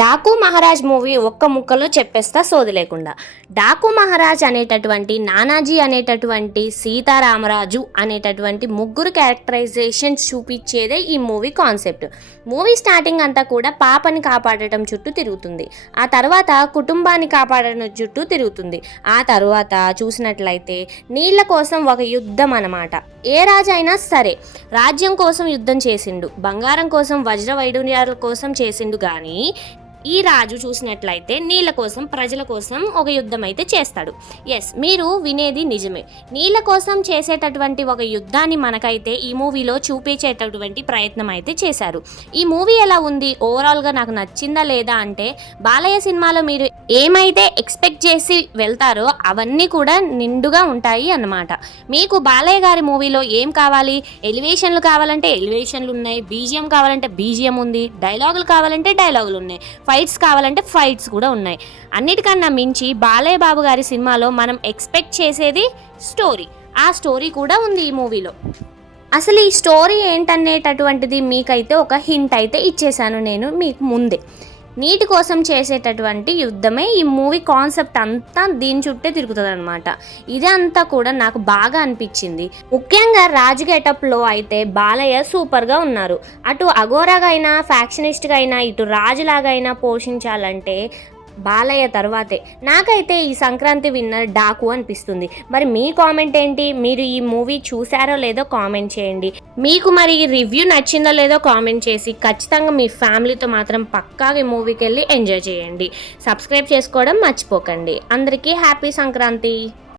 Daaku Maharaj movie ఒక్క ముక్కలో చెప్పేస్తా సోది లేకుండా. డాకు మహారాజ్ అనేటటువంటి నానాజీ అనేటటువంటి సీతారామరాజు అనేటటువంటి ముగ్గురు క్యారెక్టరైజేషన్స్ చూపించేదే ఈ మూవీ కాన్సెప్ట్. మూవీ స్టార్టింగ్ అంతా కూడా పాపని కాపాడటం చుట్టూ తిరుగుతుంది. ఆ తర్వాత కుటుంబాన్ని కాపాడటం చుట్టూ తిరుగుతుంది. ఆ తర్వాత చూసినట్లయితే నీళ్ళ కోసం ఒక యుద్ధం అన్నమాట. ఏ రాజు అయినా సరే రాజ్యం కోసం యుద్ధం చేసిండు, బంగారం కోసం వజ్ర వైడూర్యాల కోసం చేసిండు. కానీ ఈ రాజు చూసినట్లయితే నీళ్ళ కోసం, ప్రజల కోసం ఒక యుద్ధం అయితే చేస్తాడు. ఎస్, మీరు వినేది నిజమే. నీళ్ళ కోసం చేసేటటువంటి ఒక యుద్ధాన్ని మనకైతే ఈ మూవీలో చూపించేటటువంటి ప్రయత్నం అయితే చేశారు. ఈ మూవీ ఎలా ఉంది, ఓవరాల్గా నాకు నచ్చిందా లేదా అంటే, బాలయ్య సినిమాలో మీరు ఏమైతే ఎక్స్పెక్ట్ చేసి వెళ్తారో అవన్నీ కూడా నిండుగా ఉంటాయి అన్నమాట. మీకు బాలయ్య గారి మూవీలో ఏం కావాలి? ఎలివేషన్లు కావాలంటే ఎలివేషన్లు ఉన్నాయి, బీజిఎం కావాలంటే బీజిఎం ఉంది, డైలాగులు కావాలంటే డైలాగులు ఉన్నాయి, ఫైట్స్ కావాలంటే ఫైట్స్ కూడా ఉన్నాయి. అన్నిటికన్నా మించి బాలయ్య బాబు గారి సినిమాలో మనం ఎక్స్పెక్ట్ చేసేది స్టోరీ. ఆ స్టోరీ కూడా ఉంది ఈ మూవీలో. అసలు ఈ స్టోరీ ఏంటనేటటువంటిది మీకైతే ఒక హింట్ అయితే ఇచ్చేసాను నేను మీకు ముందే. నీటి కోసం చేసేటటువంటి యుద్ధమే ఈ మూవీ కాన్సెప్ట్ అంతా దీని చుట్టే తిరుగుతుంది అనమాట. ఇదే అంతా కూడా నాకు బాగా అనిపించింది. ముఖ్యంగా రాజు గెటప్లో అయితే బాలయ్య సూపర్గా ఉన్నారు. అటు అఘోరాగా అయినా, ఫ్యాక్షనిస్ట్గా అయినా, ఇటు రాజులాగా అయినా పోషించాలంటే బాలయ్య తర్వాతే. నాకైతే ఈ సంక్రాంతి విన్నర్ డాకు అనిపిస్తుంది. మరి మీ కామెంట్ ఏంటి? మీరు ఈ మూవీ చూసారో లేదో కామెంట్ చేయండి. మీకు మరి ఈ రివ్యూ నచ్చిందో లేదో కామెంట్ చేసి ఖచ్చితంగా మీ ఫ్యామిలీతో మాత్రం పక్కాగా ఈ మూవీకి వెళ్ళి ఎంజాయ్ చేయండి. సబ్స్క్రైబ్ చేసుకోవడం మర్చిపోకండి. అందరికీ హ్యాపీ సంక్రాంతి.